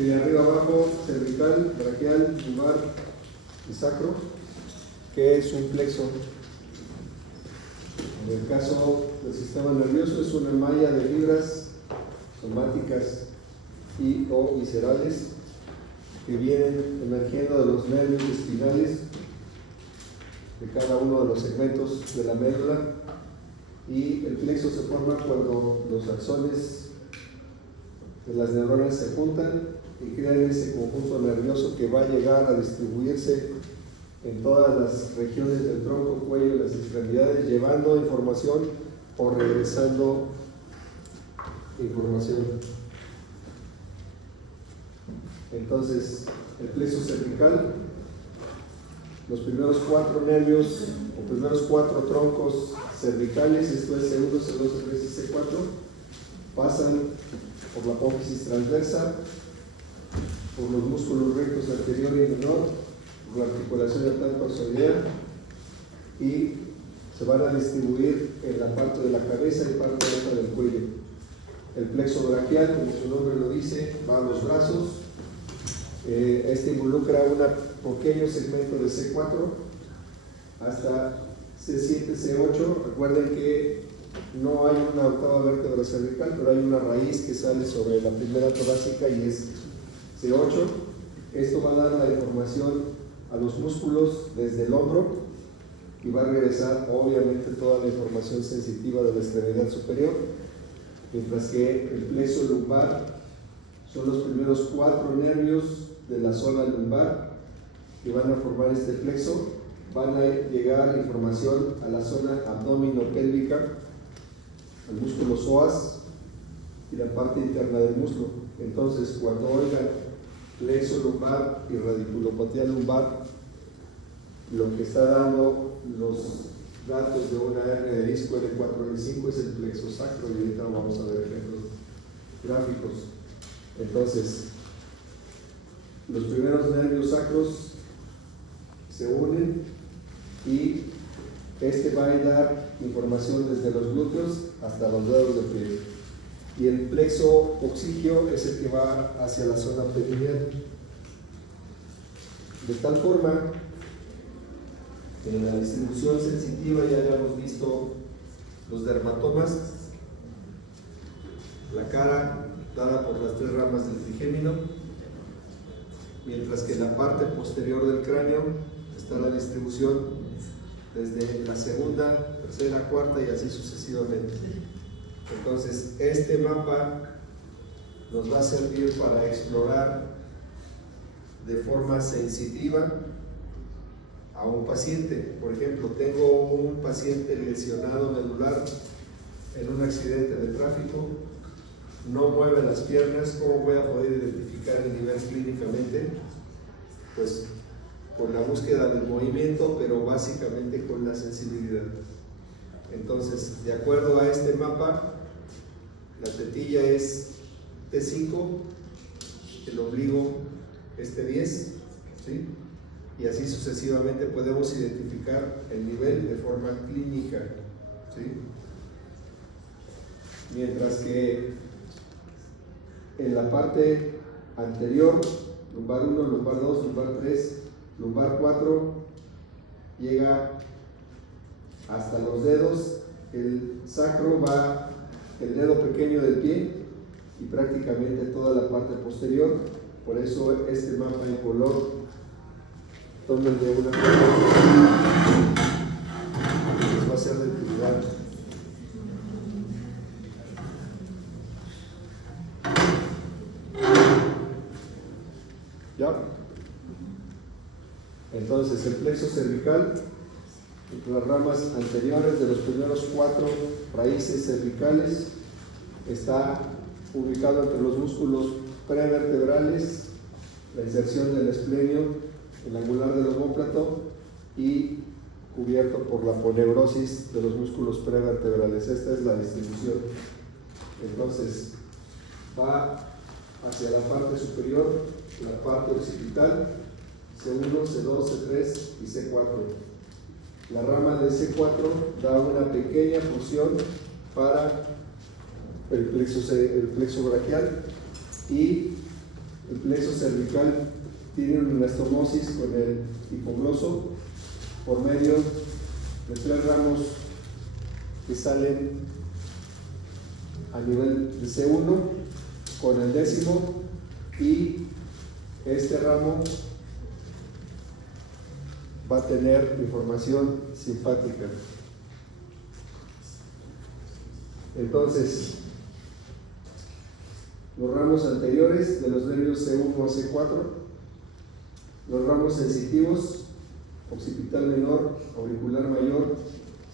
De arriba abajo, cervical, braquial, lumbar y sacro, que es un plexo. En el caso del sistema nervioso es una malla de fibras somáticas y o viscerales que vienen emergiendo de los nervios espinales de cada uno de los segmentos de la médula, y el plexo se forma cuando los axones de las neuronas se juntan y crean ese conjunto nervioso que va a llegar a distribuirse en todas las regiones del tronco, cuello y las extremidades, llevando información o regresando información. Entonces, el plexo cervical, los primeros 4 nervios o primeros 4 troncos cervicales, esto es C1, C2, C3 y C4, pasan por la apófisis transversa, por los músculos rectos anterior y menor, por la articulación atlanto-axoidea, y se van a distribuir en la parte de la cabeza y parte alta del cuello. El plexo braquial, como su nombre lo dice, va a los brazos. Este involucra un pequeño segmento de C4 hasta C7, C8. Recuerden que no hay una octava vértebra cervical, pero hay una raíz que sale sobre la primera torácica y es C8. Esto va a dar la información a los músculos desde el hombro y va a regresar obviamente toda la información sensitiva de la extremidad superior, mientras que el plexo lumbar son los primeros 4 nervios de la zona lumbar que van a formar este plexo. Van a llegar información a la zona abdominopélvica, al músculo psoas y la parte interna del muslo. Entonces, cuando oigan plexo lumbar y radiculopatía lumbar, lo que está dando los datos de una hernia de disco L4, L5 es el plexo sacro, y ahorita vamos a ver ejemplos gráficos. Entonces, los primeros nervios sacros se unen y este va a dar información desde los glúteos hasta los dedos del pie. Y el plexo oxigio es el que va hacia la zona perineal. De tal forma que en la distribución sensitiva ya habíamos visto los dermatomas, la cara dada por las 3 ramas del trigémino, mientras que en la parte posterior del cráneo está la distribución desde la segunda, tercera, cuarta y así sucesivamente. Entonces, este mapa nos va a servir para explorar de forma sensitiva a un paciente. Por ejemplo, tengo un paciente lesionado medular en un accidente de tráfico, no mueve las piernas. ¿Cómo voy a poder identificar el nivel clínicamente? Pues con la búsqueda del movimiento, pero básicamente con la sensibilidad. Entonces, de acuerdo a este mapa, la tetilla es T5, el ombligo es T10, ¿sí? Y así sucesivamente podemos identificar el nivel de forma clínica, ¿sí? Mientras que en la parte anterior, lumbar 1, lumbar 2, lumbar 3, lumbar 4, llega hasta los dedos. El sacro va el dedo pequeño del pie y prácticamente toda la parte posterior. Por eso este mapa en color, tomen de una forma, les va a ser de utilidad. ¿Ya? Entonces, el plexo cervical, las ramas anteriores de los primeros 4 raíces cervicales, está ubicado entre los músculos prevertebrales, la inserción del esplenio, el angular del omóplato, y cubierto por la poneurosis de los músculos prevertebrales. Esta es la distribución. Entonces, va hacia la parte superior, la parte occipital, C1, C2, C3 y C4. La rama de C4 da una pequeña función para el plexo braquial, y El plexo cervical tiene una anastomosis con el hipogloso por medio de 3 ramos que salen a nivel de C1 con el décimo, y este ramo va a tener información simpática. Entonces, los ramos anteriores de los nervios C1 a C4, los ramos sensitivos, occipital menor, auricular mayor,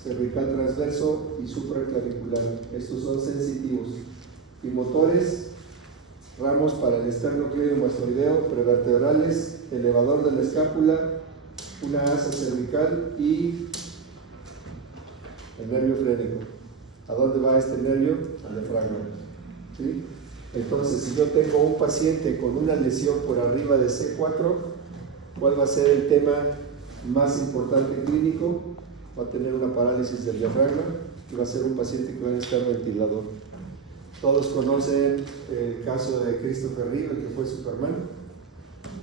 cervical transverso y supraclavicular. Estos son sensitivos. Y motores, ramos para el esternocleidomastoideo, prevertebrales, elevador de la escápula, una asa cervical y el nervio frénico. ¿A dónde va este nervio? Al diafragma. ¿Sí? Entonces, si yo tengo un paciente con una lesión por arriba de C4, ¿cuál va a ser el tema más importante clínico? Va a tener una parálisis del diafragma y va a ser un paciente que va a necesitar ventilador. Todos conocen el caso de Christopher Reeve, que fue Superman.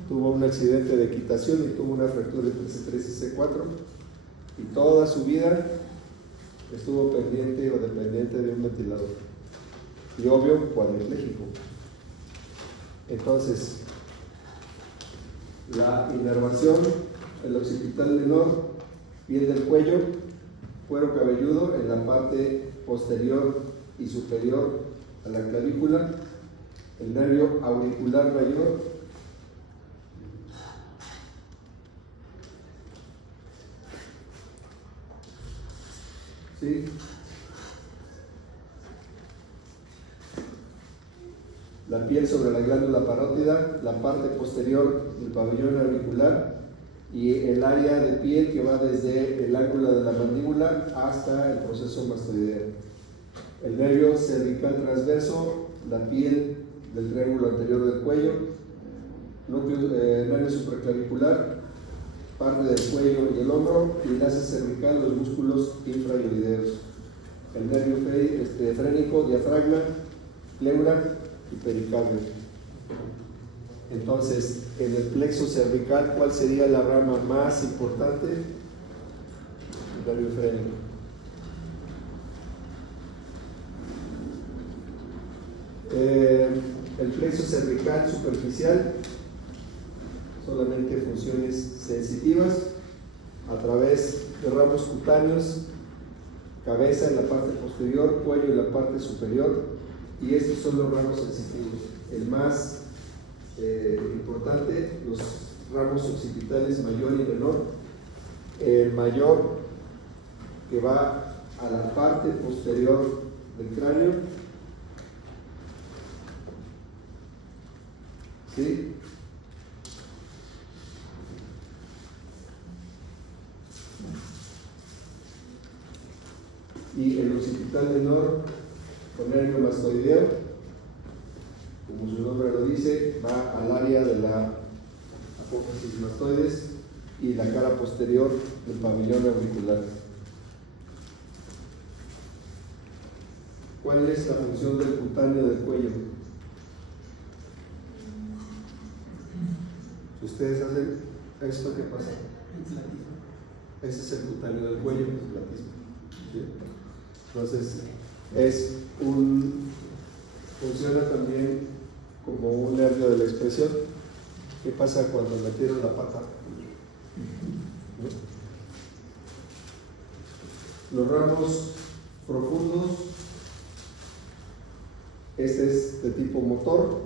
Tuvo un accidente de equitación y tuvo una fractura entre C3 y C4, y toda su vida estuvo pendiente o dependiente de un ventilador, y obvio cuadripléjico. Entonces, la inervación, el occipital menor, piel del cuello, cuero cabelludo en la parte posterior y superior a la clavícula, el nervio auricular mayor, ¿sí? La piel sobre la glándula parótida, la parte posterior del pabellón auricular y el área de piel que va desde el ángulo de la mandíbula hasta el proceso mastoideo. El nervio cervical transverso, la piel del triángulo anterior del cuello, nervio supraclavicular, parte del cuello y el hombro, y el asa cervical, los músculos infraioideos. El nervio frénico, diafragma, pleura y pericardio. Entonces, en el plexo cervical, ¿cuál sería la rama más importante? El nervio frénico. El plexo cervical superficial, solamente funciones sensitivas a través de ramos cutáneos, cabeza en la parte posterior, cuello en la parte superior, y estos son los ramos sensitivos. El más importante, los ramos occipitales mayor y menor. El mayor, que va a la parte posterior del cráneo, ¿sí? Y el occipital menor con nervio mastoideo, como su nombre lo dice, va al área de la apófisis mastoides y la cara posterior del pabellón auricular. ¿Cuál es la función del cutáneo del cuello? Si ustedes hacen esto, ¿qué pasa? Ese es el cutáneo del cuello, el platismo. ¿Sí? Entonces, funciona también como un nervio de la expresión. ¿Qué pasa cuando metieron la pata? ¿No? Los ramos profundos, este es de tipo motor.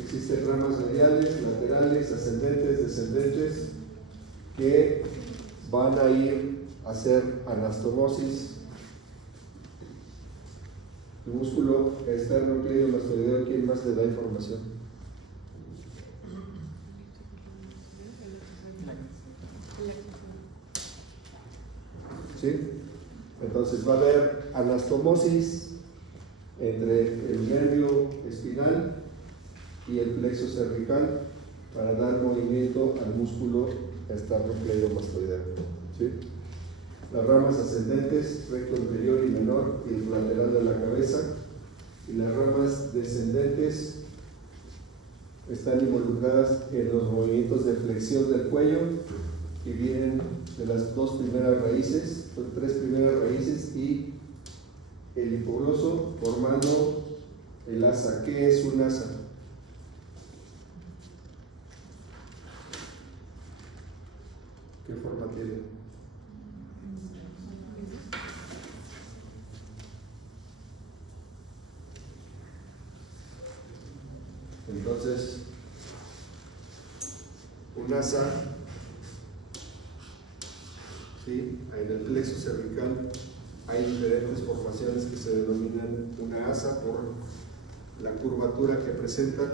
Existen ramas mediales, laterales, ascendentes, descendentes, que van a ir a hacer anastomosis. El músculo esternocleidomastoideo, ¿quién más le da información? ¿Sí? Entonces va a haber anastomosis entre el nervio espinal y el plexo cervical para dar movimiento al músculo esternocleidomastoideo. ¿Sí? Las ramas ascendentes, recto inferior y menor, y el lateral de la cabeza, y las ramas descendentes, están involucradas en los movimientos de flexión del cuello que vienen de las dos primeras raíces, las tres primeras raíces y el hipogloso formando el asa. ¿Qué es un asa? ¿Qué forma tiene? Entonces, un asa, ¿sí? En el plexo cervical hay diferentes formaciones que se denominan una asa por la curvatura que presentan.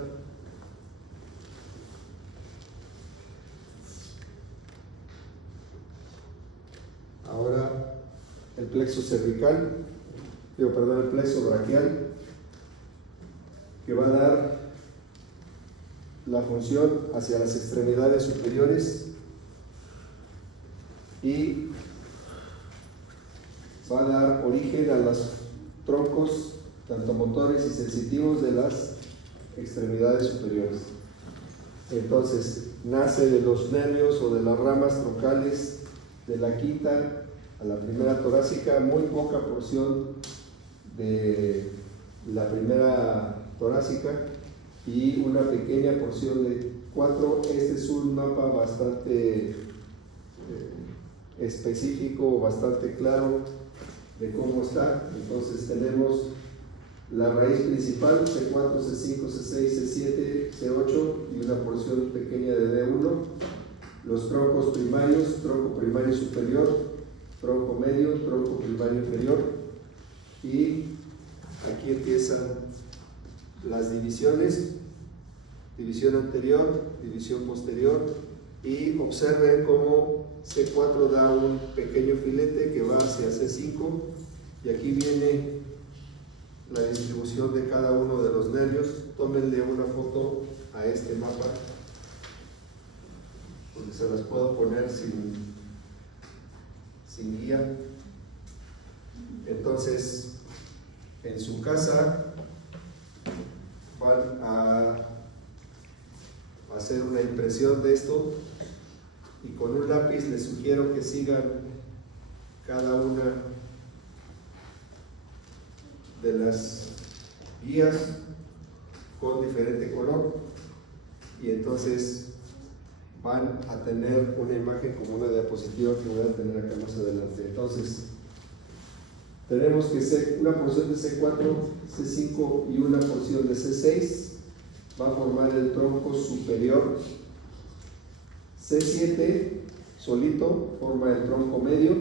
Ahora, el plexo cervical, el plexo braquial, que va a dar la función hacia las extremidades superiores y va a dar origen a los troncos, tanto motores y sensitivos, de las extremidades superiores. Entonces, nace de los nervios o de las ramas troncales de la quinta a la primera torácica, muy poca porción de la primera torácica y una pequeña porción de 4. Este es un mapa bastante específico, bastante claro de cómo está. Entonces tenemos la raíz principal, C4, C5, C6, C7, C8 y una porción pequeña de D1. Los troncos primarios, tronco primario superior, tronco medio, tronco primario inferior, y aquí empiezan las divisiones: división anterior, división posterior, y observen cómo C4 da un pequeño filete que va hacia C5, y aquí viene la distribución de cada uno de los nervios. Tómenle una foto a este mapa, porque se las puedo poner sin guía. Entonces, en su casa van a hacer una impresión de esto, y con un lápiz les sugiero que sigan cada una de las guías con diferente color, y entonces van a tener una imagen como una diapositiva que voy a tener acá más adelante. Entonces, tenemos que una porción de C4, C5 y una porción de C6 va a formar el tronco superior. C7 solito forma el tronco medio.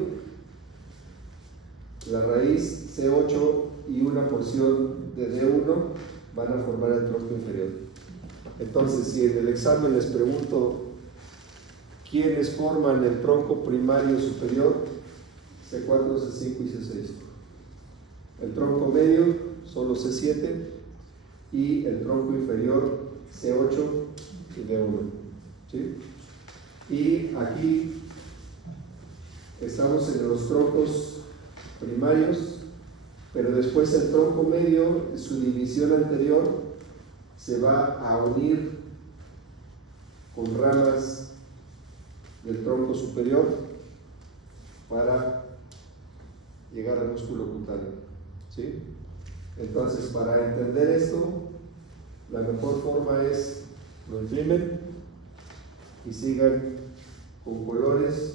La raíz C8 y una porción de D1 van a formar el tronco inferior. Entonces, si en el examen les pregunto quiénes forman el tronco primario superior, C4, C5 y C6. El tronco medio solo C7 y el tronco inferior C8 y D1. ¿Sí? Y aquí estamos en los troncos primarios, pero después el tronco medio, su división anterior, se va a unir con ramas del tronco superior para llegar al músculo cutáneo. ¿Sí? Entonces, para entender esto, la mejor forma es lo imprimen y sigan con colores,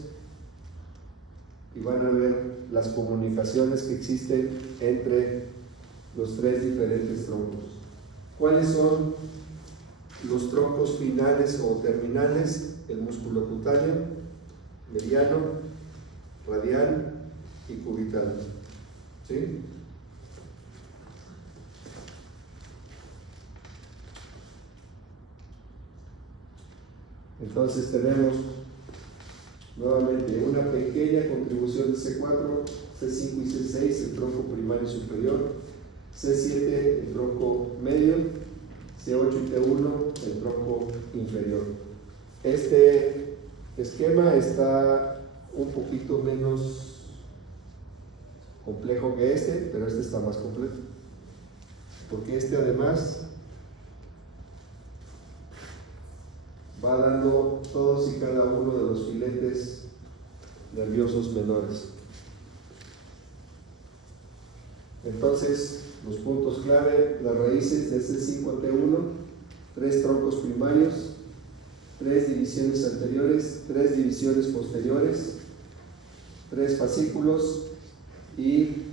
y van a ver las comunicaciones que existen entre los tres diferentes troncos. ¿Cuáles son los troncos finales o terminales? El músculo cutáneo, mediano, radial y cubital. ¿Sí? Entonces tenemos nuevamente una pequeña contribución de C4, C5 y C6, el tronco primario superior, C7, el tronco medio, C8 y T1, el tronco inferior. Este esquema está un poquito menos complejo que este, pero este está más completo, porque este además va dando todos y cada uno de los filetes nerviosos menores. Entonces, los puntos clave, las raíces de este 5T1, 3 troncos primarios, 3 divisiones anteriores, 3 divisiones posteriores, 3 fascículos y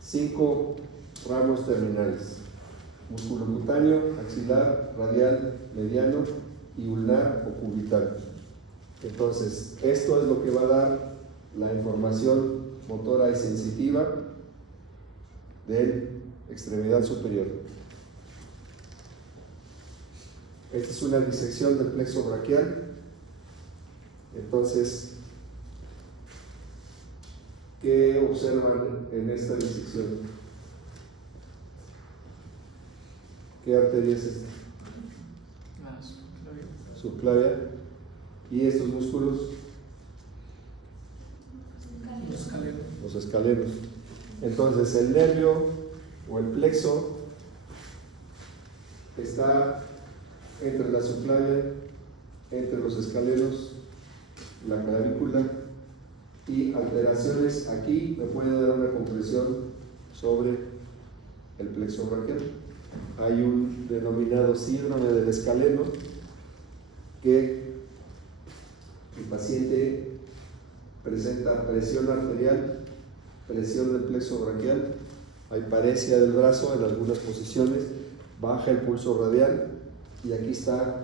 5 ramos terminales: músculo cutáneo, axilar, radial, mediano y ulnar o cubital. Entonces, esto es lo que va a dar la información motora y sensitiva de extremidad superior. Esta es una disección del plexo braquial. Entonces, ¿qué observan en esta disección? ¿Qué arteria es esta? Subclavia. ¿Y estos músculos? Los escalenos. Entonces, el nervio o el plexo está entre la subclavia, entre los escalenos, la clavícula, y alteraciones aquí me puede dar una compresión sobre el plexo braquial. Hay un denominado síndrome del escaleno que el paciente presenta presión arterial, presión del plexo braquial, hay paresia del brazo en algunas posiciones, baja el pulso radial, y aquí está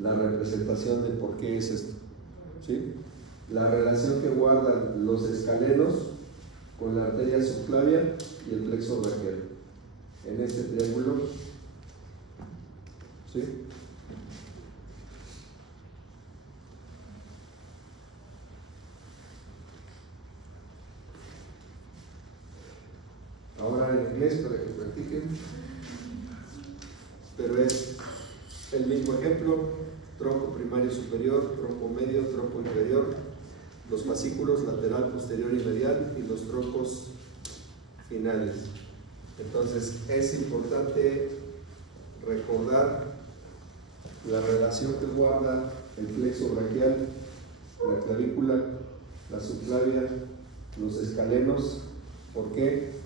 la representación de por qué es esto, ¿sí? La relación que guardan los escalenos con la arteria subclavia y el plexo braquial en este triángulo, ¿sí? Ahora en inglés para que practiquen, pero es el mismo ejemplo: tronco primario superior, tronco medio, tronco inferior, los fascículos lateral, posterior y medial, y los troncos finales. Entonces es importante recordar la relación que guarda el plexo braquial, la clavícula, la subclavia, los escalenos. ¿Por qué?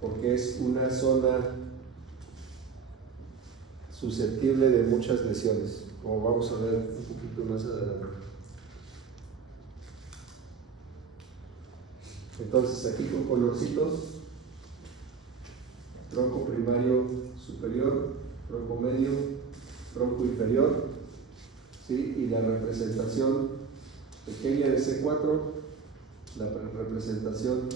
Porque es una zona susceptible de muchas lesiones, como vamos a ver un poquito más adelante. Entonces, aquí con colorcitos: tronco primario superior, tronco medio, tronco inferior, ¿sí? Y la representación pequeña de C4, la representación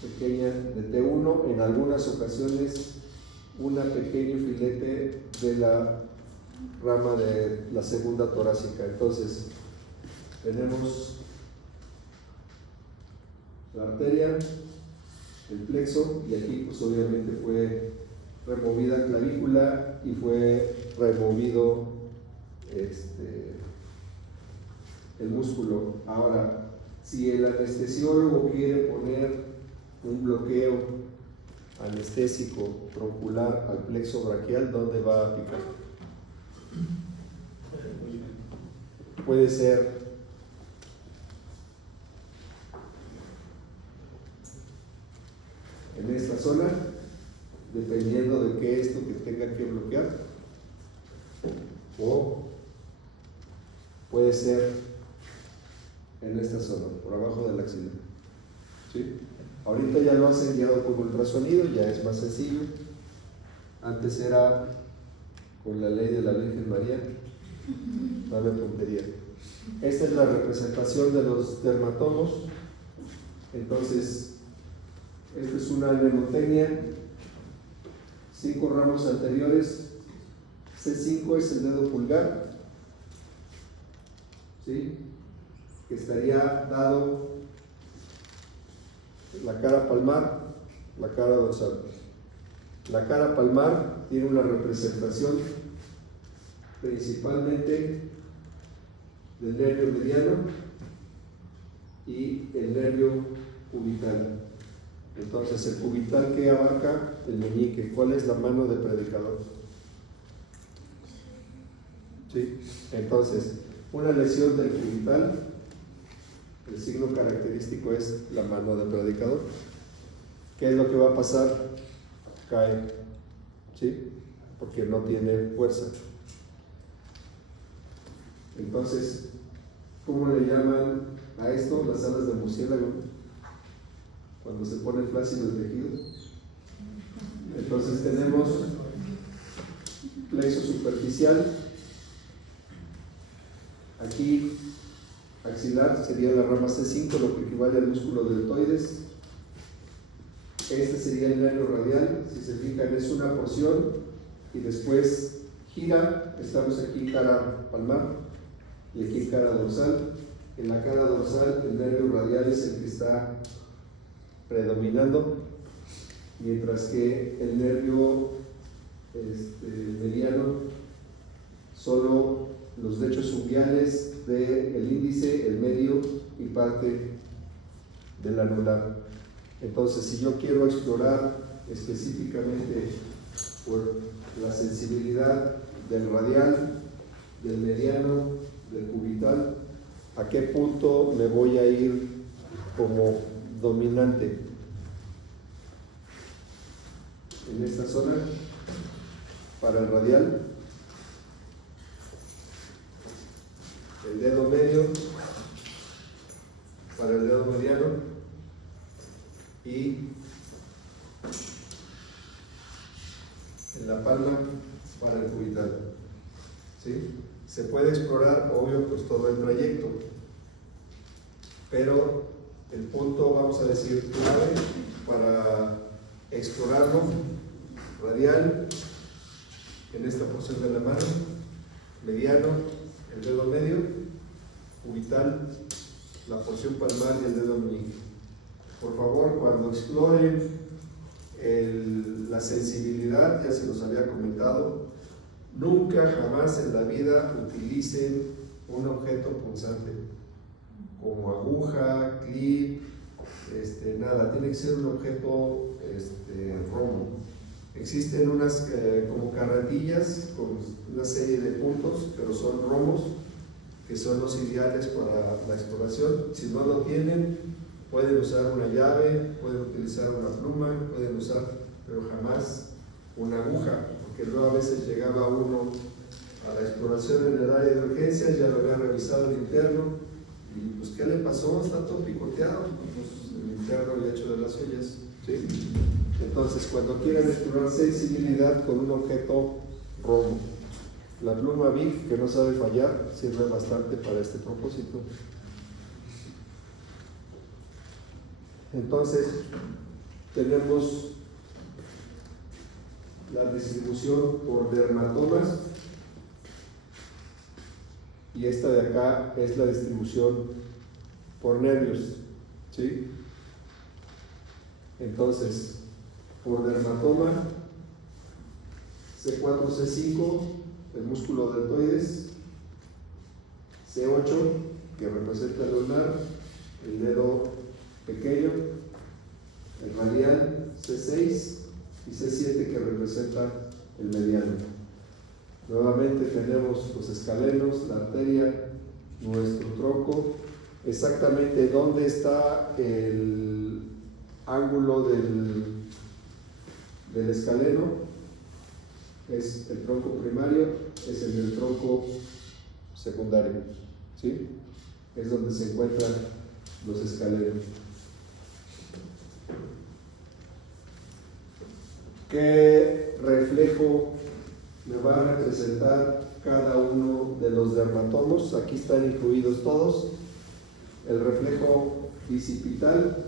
pequeña de T1, en algunas ocasiones una pequeño filete de la rama de la segunda torácica. Entonces, tenemos la arteria, el plexo, y aquí pues obviamente fue removida clavícula y fue removido el músculo. Ahora, si el anestesiólogo quiere poner un bloqueo anestésico troncular al plexo braquial, ¿dónde va a picar? Puede ser en esta zona, dependiendo de qué es lo que tenga que bloquear, o puede ser en esta zona, por abajo del axila, ¿sí? Ahorita ya lo hacen guiado con ultrasonido, ya es más sencillo. Antes era con la ley de la Virgen María, dame puntería. Esta es la representación de los dermatomos. Entonces, esta es una nemotecnia, 5 ramos anteriores. C5 es el dedo pulgar, ¿sí? Que estaría dado la cara palmar, la cara dorsal. La cara palmar tiene una representación principalmente del nervio mediano y el nervio cubital. Entonces, el cubital, que abarca el meñique. ¿Cuál es la mano del predicador? ¿sí? Entonces, una lesión del cubital, el signo característico es la mano del predicador. ¿Qué es lo que va a pasar? Cae, ¿sí? Porque no tiene fuerza. Entonces, ¿cómo le llaman a esto? Las alas de murciélago, cuando se pone flácido el tejido. Entonces tenemos plexo superficial, aquí axilar sería la rama C5, lo que equivale al músculo deltoides. Este sería el nervio radial, si se fijan es una porción y después gira. Estamos aquí cara palmar y aquí cara dorsal. En la cara dorsal el nervio radial es el que está predominando, mientras que el nervio mediano, solo los lechos uviales del índice, el medio y parte del anular. Entonces, si yo quiero explorar específicamente por la sensibilidad del radial, del mediano, del cubital, ¿a qué punto me voy a ir como dominante? En esta zona, para el radial, el dedo medio para el dedo mediano y en la palma para el cubital, ¿sí? Se puede explorar, obvio, pues todo el trayecto, pero el punto, vamos a decir, clave para explorarlo, radial, en esta porción de la mano, mediano, el dedo medio, cubital, la porción palmar y el dedo meñique. Por favor, cuando exploren la sensibilidad, ya se los había comentado, nunca jamás en la vida utilicen un objeto punzante, como aguja, clip, nada, tiene que ser un objeto romo. Existen unas como carretillas con una serie de puntos, pero son romos, que son los ideales para la exploración. Si no lo tienen, pueden usar una llave, pueden utilizar una pluma, pueden usar, pero jamás una aguja, porque luego a veces llegaba uno a la exploración en el área de urgencias, ya lo había revisado el interno, y pues ¿qué le pasó? Está todo picoteado, pues el interno le ha hecho de las suyas, ¿sí? Entonces, cuando quieran explorar sensibilidad con un objeto romo, la pluma Bic, que no sabe fallar, sirve bastante para este propósito. Entonces, tenemos la distribución por dermatomas y esta de acá es la distribución por nervios, ¿sí? Entonces, por dermatoma, C4, C5, el músculo deltoides, C8, que representa el lunar, el dedo pequeño, el radial, C6, y C7, que representa el mediano. Nuevamente tenemos los escalenos, la arteria, nuestro tronco, exactamente dónde está el ángulo del escaleno, es el tronco primario, es el tronco secundario, ¿sí? Es donde se encuentran los escalenos. ¿Qué reflejo me va a representar cada uno de los dermatomos? Aquí están incluidos todos. El reflejo bicipital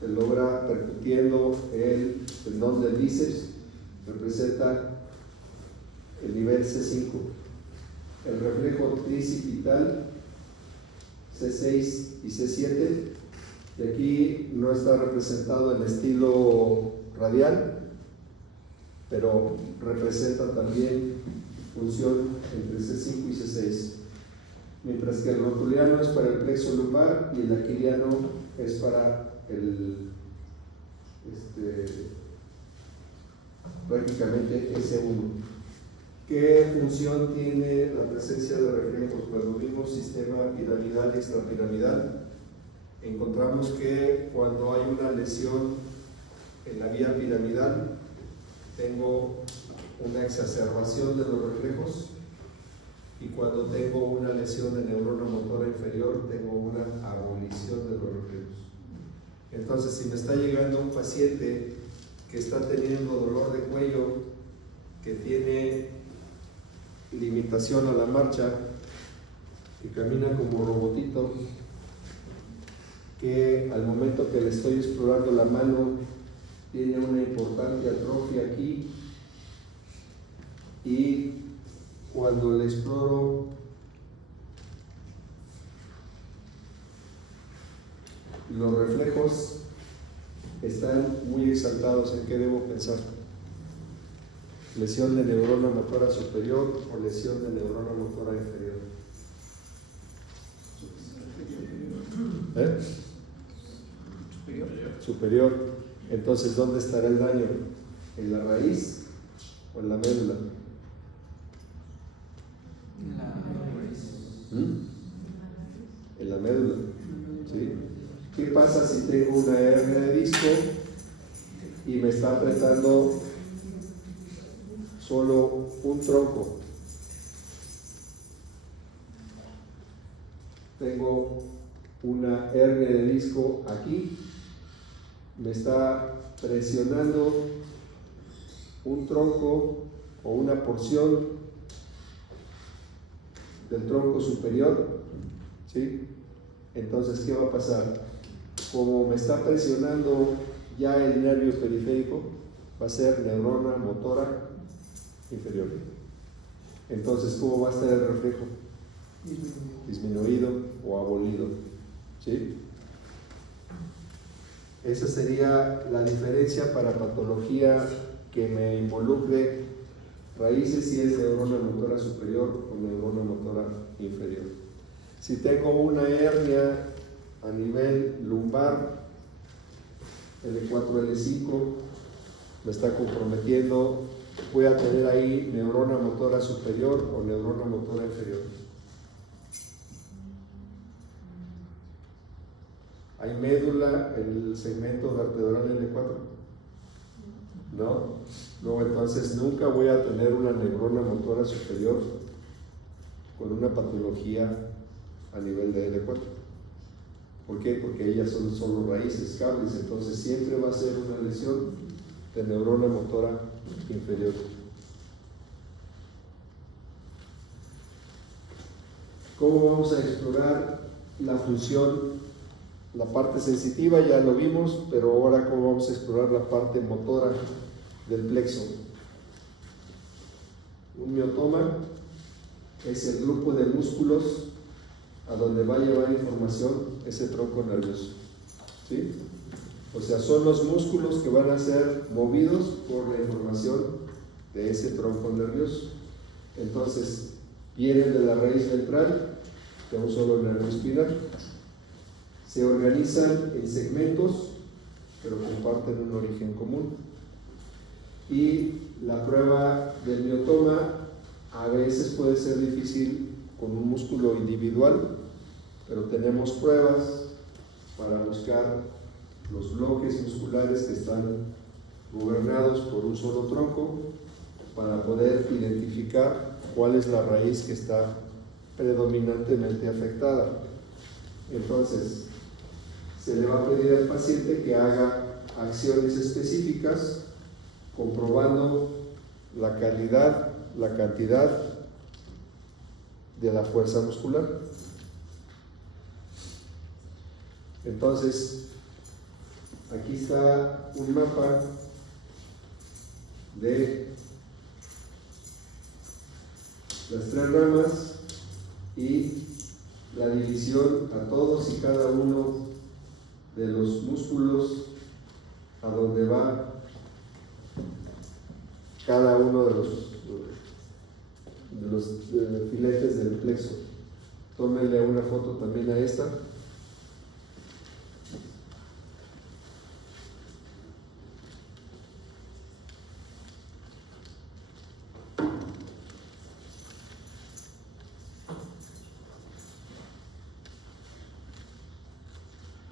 se logra percutiendo el tendón del bíceps, representa el nivel C5. El reflejo tricipital, C6 y C7, y aquí no está representado en estilo radial, pero representa también función entre C5 y C6, mientras que el rotuliano es para el plexo lumbar y el aquiliano es para prácticamente S1. ¿Qué función tiene la presencia de reflejos? Pues lo mismo sistema piramidal y extrapiramidal. Encontramos que cuando hay una lesión en la vía piramidal, tengo una exacerbación de los reflejos, y cuando tengo una lesión de neurona motora inferior, tengo una abolición de los reflejos. Entonces, si me está llegando un paciente que está teniendo dolor de cuello, que tiene limitación a la marcha, que camina como robotito, que al momento que le estoy explorando la mano tiene una importante atrofia aquí, y cuando le exploro los reflejos están muy exaltados, ¿en qué debo pensar? ¿Lesión de neurona motora superior o lesión de neurona motora inferior? Superior. Entonces, ¿dónde estará el daño? ¿En la raíz o en la médula? En la médula. ¿Sí? ¿Qué pasa si tengo una hernia de disco y me está apretando solo un tronco? Tengo una hernia de disco aquí, me está presionando un tronco o una porción del tronco superior, ¿sí? Entonces, ¿qué va a pasar? Como me está presionando ya el nervio periférico, va a ser neurona motora inferior. Entonces, ¿cómo va a estar el reflejo? Disminuido o abolido, ¿sí? Esa sería la diferencia para patología que me involucre raíces, si es neurona motora superior o neurona motora inferior. Si tengo una hernia a nivel lumbar, L4, L5, me está comprometiendo, voy a tener ahí neurona motora superior o neurona motora inferior. ¿Hay médula en el segmento vertebral L4? ¿No? Luego, entonces nunca voy a tener una neurona motora superior con una patología a nivel de L4. ¿Por qué? Porque ellas son solo raíces, cables, entonces siempre va a ser una lesión de neurona motora inferior. ¿Cómo vamos a explorar la función? La parte sensitiva ya lo vimos, pero ahora ¿cómo vamos a explorar la parte motora del plexo? Un miotoma es el grupo de músculos a donde va a llevar información ese tronco nervioso, ¿sí? O sea, son los músculos que van a ser movidos por la información de ese tronco nervioso. Entonces, vienen de la raíz ventral, de un solo nervio espinal. Se organizan en segmentos, pero comparten un origen común. Y la prueba del miotoma a veces puede ser difícil con un músculo individual, pero tenemos pruebas para buscar los bloques musculares que están gobernados por un solo tronco, para poder identificar cuál es la raíz que está predominantemente afectada. Entonces, se le va a pedir al paciente que haga acciones específicas comprobando la calidad, la cantidad de la fuerza muscular. Entonces, aquí está un mapa de las tres ramas y la división a todos y cada uno de los músculos a donde va cada uno de los filetes del plexo. Tómenle una foto también a esta.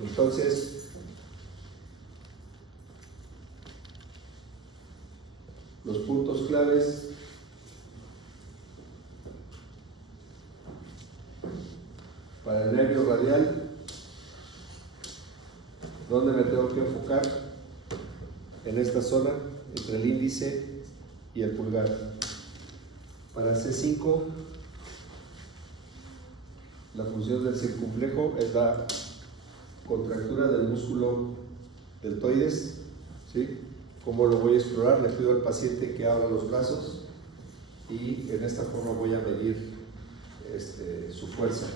Entonces, los puntos claves para el nervio radial, ¿dónde me tengo que enfocar? En esta zona, entre el índice y el pulgar. Para C5, la función del circunflejo es la contractura del músculo deltoides, ¿sí? ¿Cómo lo voy a explorar? Le pido al paciente que abra los brazos y en esta forma voy a medir su fuerza.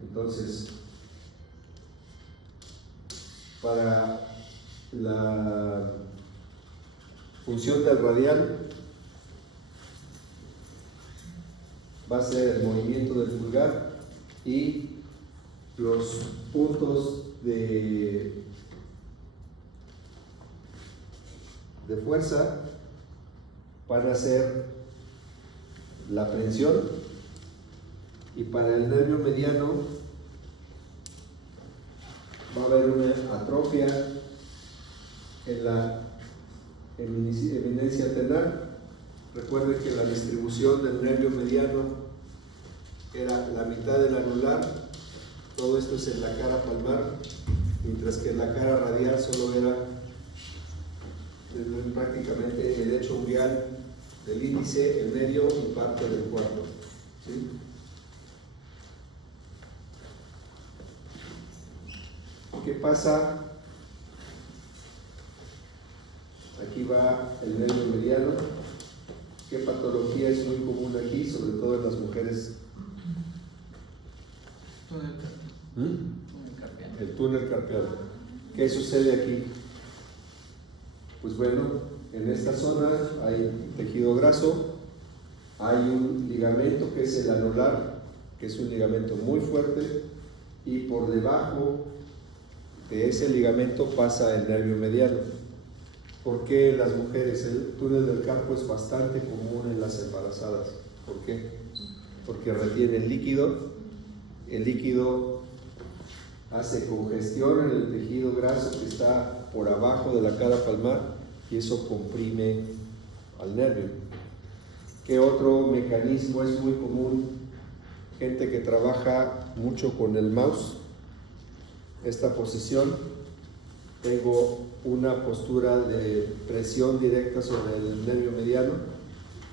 Entonces, para la función del radial va a ser el movimiento del pulgar y los puntos de fuerza van a ser la prensión, y para el nervio mediano va a haber una atrofia en la eminencia ternar. Recuerden que la distribución del nervio mediano era la mitad del anular, todo esto es en la cara palmar, mientras que en la cara radial solo era prácticamente el hecho unguial del índice, el medio y parte del cuarto, ¿sí? ¿Qué pasa? Aquí va el nervio mediano. ¿Qué patología es muy común aquí, sobre todo en las mujeres? El túnel carpiano. ¿Qué sucede aquí? Pues bueno, en esta zona hay tejido graso, hay un ligamento que es el anular, que es un ligamento muy fuerte, y por debajo de ese ligamento pasa el nervio mediano. ¿Por qué en las mujeres? El túnel del carpo es bastante común en las embarazadas. ¿Por qué? Porque retiene el líquido hace congestión en el tejido graso que está por abajo de la cara palmar y eso comprime al nervio. ¿Qué otro mecanismo es muy común? Gente que trabaja mucho con el mouse. Esta posición, tengo una postura de presión directa sobre el nervio mediano.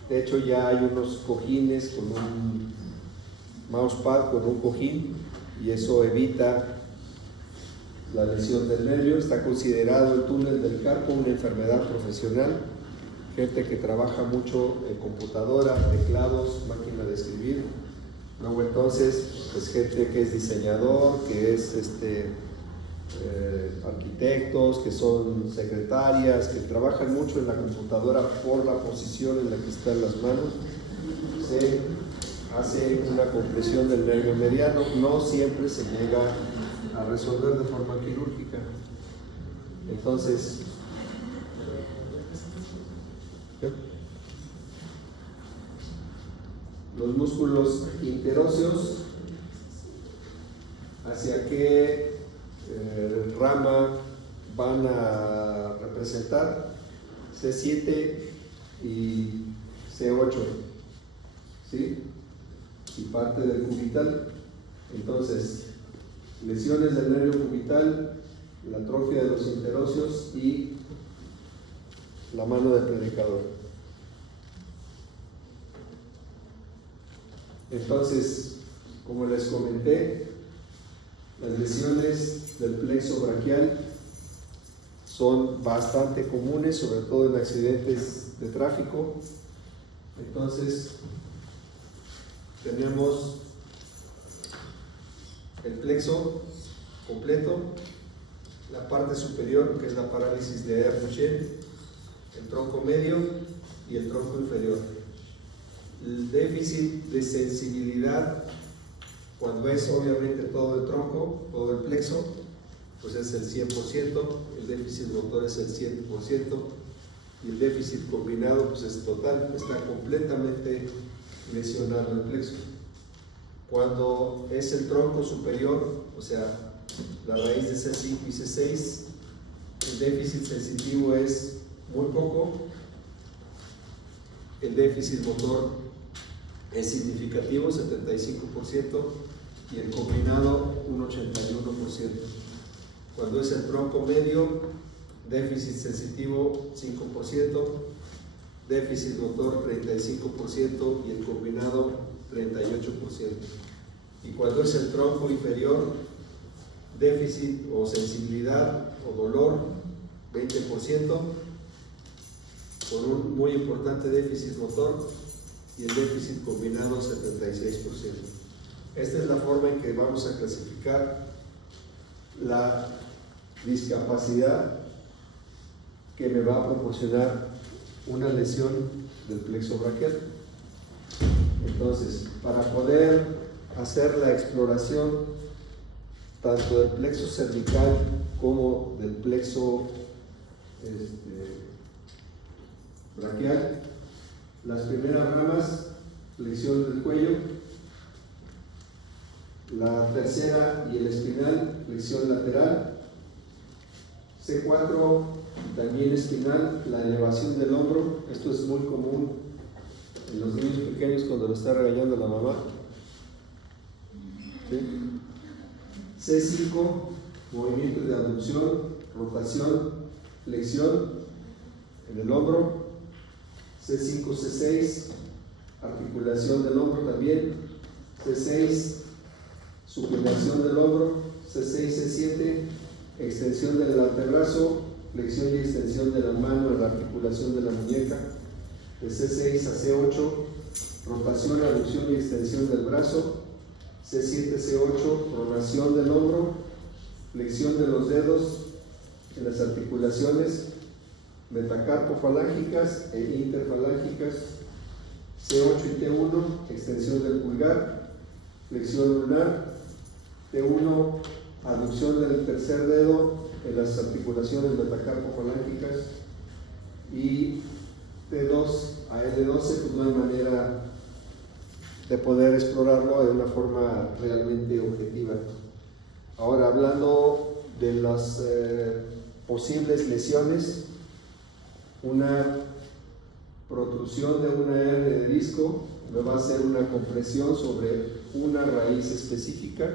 De hecho, ya hay unos cojines con un mousepad, con un cojín, y eso evita la lesión del nervio. Está considerado el túnel del carpo una enfermedad profesional. Gente que trabaja mucho en computadora, teclados, máquina de escribir. Luego entonces, pues gente que es diseñador, que es arquitectos, que son secretarias, que trabajan mucho en la computadora por la posición en la que están las manos, se hace una compresión del nervio mediano. No siempre se llega a resolver de forma quirúrgica. Entonces, los músculos interóseos, ¿hacia qué rama van a representar? C7 y C8, ¿sí? Y parte del cubital. Entonces, lesiones del nervio cubital, la atrofia de los interóseos y la mano del predicador. Entonces, como les comenté, las lesiones del plexo braquial son bastante comunes, sobre todo en accidentes de tráfico. Entonces, tenemos el plexo completo, la parte superior, que es la parálisis de Ayerre-Buchen, el tronco medio y el tronco inferior. El déficit de sensibilidad, cuando es obviamente todo el tronco, todo el plexo, pues es el 100%, el déficit motor es el 100%, y el déficit combinado pues es total, está completamente lesionado el plexo. Cuando es el tronco superior, o sea, la raíz de C5 y C6, el déficit sensitivo es muy poco, el déficit motor es significativo, 75%, y el combinado un 81%. Cuando es el tronco medio, déficit sensitivo 5%, déficit motor 35% y el combinado 38%. Y cuando es el tronco inferior, déficit o sensibilidad o dolor 20%, con un muy importante déficit motor, y el déficit combinado 76%. Esta es la forma en que vamos a clasificar la discapacidad que me va a proporcionar una lesión del plexo braquial. Entonces, para poder hacer la exploración tanto del plexo cervical como del plexo braquial, las primeras ramas, flexión del cuello, la tercera y el espinal, flexión lateral, C4 también espinal, la elevación del hombro. Esto es muy común en los niños pequeños cuando lo está regañando la mamá. ¿Sí? C5, movimiento de abducción, rotación, flexión en el hombro. C5, C6, articulación del hombro también. C6, supinación del hombro. C6, C7, extensión del antebrazo, flexión y extensión de la mano en la articulación de la muñeca. De C6 a C8, rotación, aducción y extensión del brazo. C7, C8, pronación del hombro, flexión de los dedos en las articulaciones metacarpofalángicas e interfalángicas. C8 y T1, extensión del pulgar, flexión lunar. T1, aducción del tercer dedo en las articulaciones metacarpofalángicas. Y T2 a L12, pues no hay manera de poder explorarlo de una forma realmente objetiva. Ahora, hablando de las posibles lesiones, una protrusión de una hernia de disco me va a hacer una compresión sobre una raíz específica.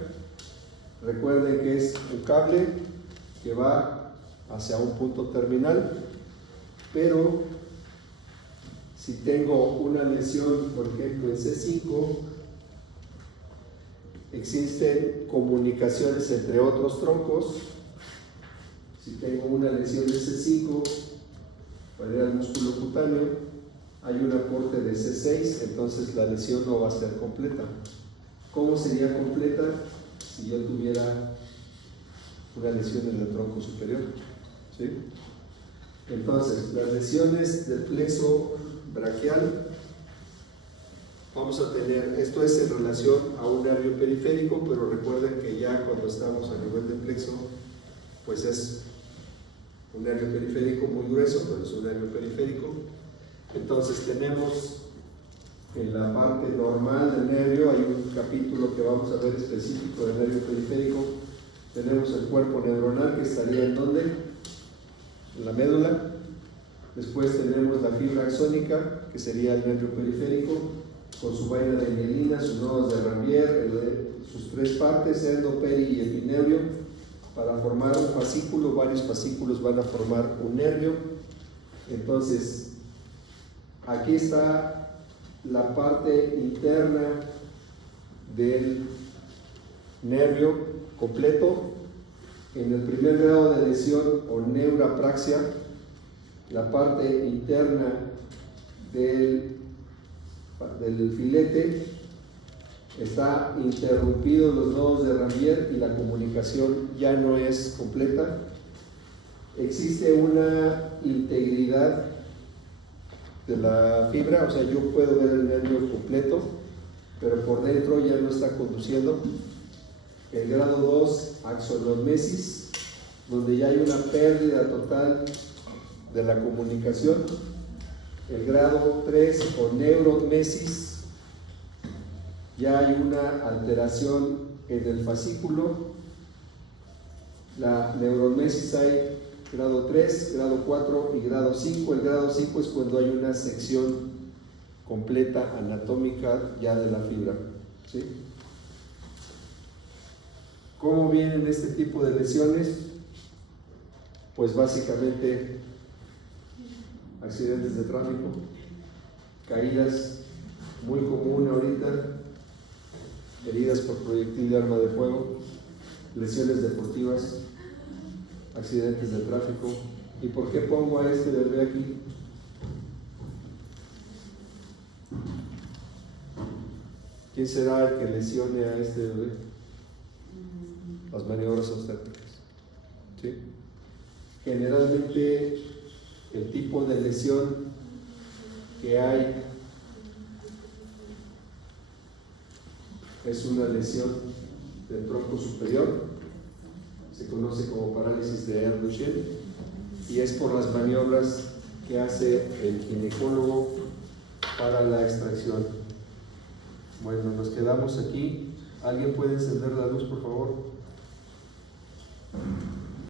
Recuerden que es un cable que va hacia un punto terminal, pero si tengo una lesión, por ejemplo en C5, existen comunicaciones entre otros troncos. Si tengo una lesión de C5, para ir al músculo cutáneo, hay un aporte de C6, entonces la lesión no va a ser completa. ¿Cómo sería completa si yo tuviera una lesión en el tronco superior? ¿Sí? Entonces, las lesiones del plexo braquial, vamos a tener, esto es en relación a un nervio periférico, pero recuerden que ya cuando estamos a nivel del plexo, pues es un nervio periférico muy grueso, pero es un nervio periférico. Entonces tenemos en la parte normal del nervio, hay un capítulo que vamos a ver específico del nervio periférico. Tenemos el cuerpo neuronal, que estaría en ¿dónde? En la médula. Después tenemos la fibra axónica, que sería el nervio periférico, con su vaina de mielina, sus nodos de Ranvier, sus tres partes, endo, peri y epineuro, para formar un fascículo. Varios fascículos van a formar un nervio. Entonces, aquí está la parte interna del nervio completo. En el primer grado de lesión o neurapraxia, la parte interna del filete está interrumpido los nodos de Ranvier y la comunicación ya no es completa. Existe una integridad de la fibra, o sea, yo puedo ver el nervio completo, pero por dentro ya no está conduciendo. El grado 2, axonomesis, donde ya hay una pérdida total de la comunicación. El grado 3, o neuromesis, ya hay una alteración en el fascículo. La neuromesis hay grado 3, grado 4 y grado 5. El grado 5 es cuando hay una sección completa anatómica ya de la fibra, ¿sí? ¿Cómo vienen este tipo de lesiones? Pues básicamente accidentes de tráfico, caídas, muy común ahorita, heridas por proyectil de arma de fuego, lesiones deportivas, accidentes de tráfico. ¿Y por qué pongo a este bebé aquí? ¿Quién será el que lesione a este bebé? Las maniobras obstétricas, ¿sí? Generalmente el tipo de lesión que hay es una lesión del tronco superior, se conoce como parálisis de Ehlers-Danlos, y es por las maniobras que hace el ginecólogo para la extracción. Bueno, nos quedamos aquí. ¿Alguien puede encender la luz, por favor?